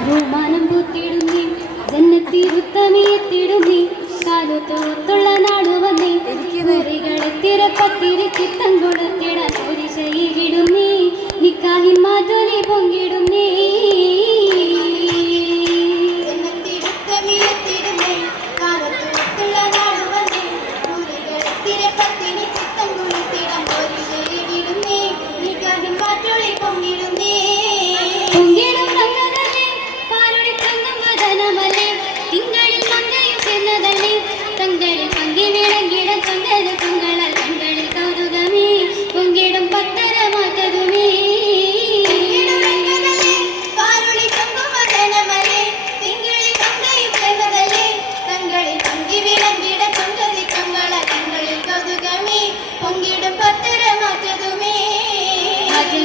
ബഹുമാനം പൂത്തിടുന്നേ ജന്നത്തിരുത്തമിയെത്തിടുന്നേ കാലത്തോത്തുള്ള നാടു വന്നേ മുറികളെ തിരപ്പത്തിരി ചിത്തം കൊടുത്തിടാൻ ഒരു ശരീരിടുന്നേ നിക്കാഹിൻ മാറ്റൊലി പൊങ്കിടുന്നേ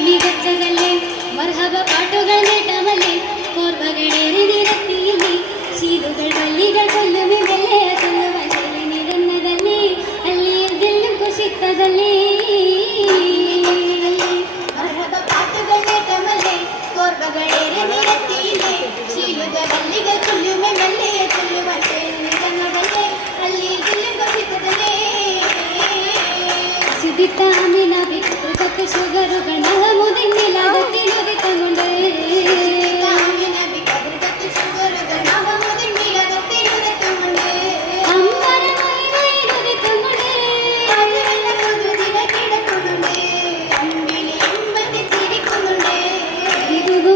മികച്ചതല്ലേ മർഹബ പാട്ടുകൾ നേട്ടമല്ലേ കോർവകളേറി നിരത്തിയില്ലേ ശീലുകൾ വല്ലികൾ കൊല്ലുമി വെള്ളയ കൊല്ലുവാൻ ശൈലി നിരന്നതല്ലേ അല്ലിയിൽ ദില്ലും കുശിത്തതല്ലേ മർഹബ പാട്ടുകൾ നേട്ടമല്ലേ കോർവകളേറി നിരത്തിയില്ലേ ശീലുകൾ വല്ലികൾ കൊല്ലുമി വെള്ളയ കൊല്ലുവാൻ ശൈലി നിരന്നതല്ലേ അല്ലിയിൽ ദില്ലും കുശിത്തതല്ലേ ശുദ്ധിത്താമിനാവി ഷുഗറുകൾ നഹമുദിങ്ങിലകത്തിലുദിത്തമുണ്ട്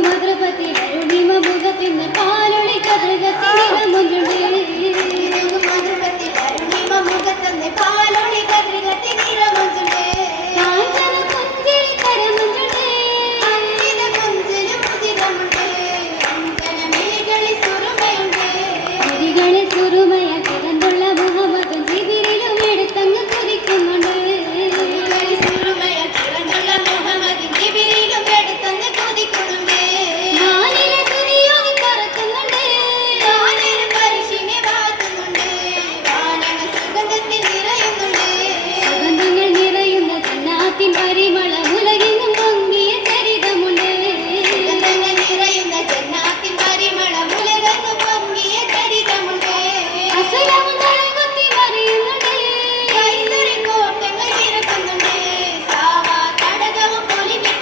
മധുരപതി അരുണിമ മുഖത്തിന് പാലൊളി കതൃകത്തിനിറമുണ്ട് പാലൊളി കതൃകത്തിനിറമുണ്ട് സുറുമയ